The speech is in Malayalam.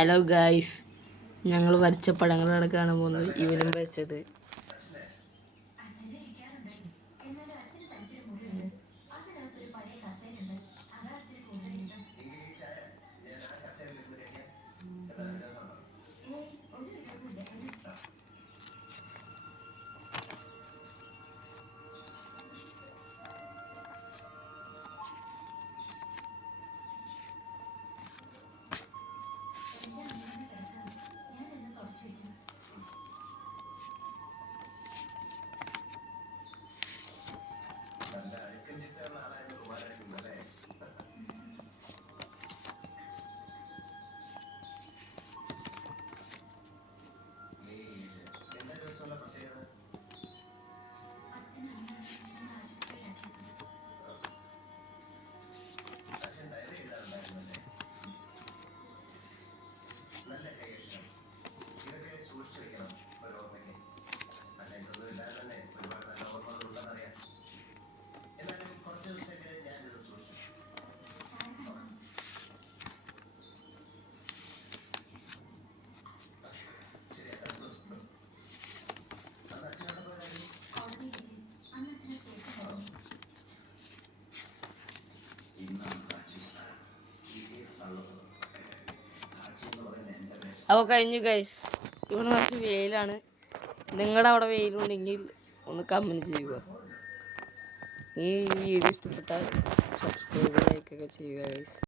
ഹലോ ഗായ്സ്, ഞങ്ങൾ വരച്ച പടങ്ങളാണ് കാണാൻ പോകുന്നത്. ഇവനും വരച്ചത്. അപ്പോൾ കഴിഞ്ഞു ഗൈസ്. ഇവിടെ കുറച്ച് വെയിലാണ്. നിങ്ങളുടെ അവിടെ വെയിലുണ്ടെങ്കിൽ ഒന്ന് കമൻറ്റ് ചെയ്യുക. ഈ വീഡിയോ ഇഷ്ടപ്പെട്ടാൽ സബ്സ്ക്രൈബ് ലൈക്കൊക്കെ ചെയ്യുക ഗൈസ്.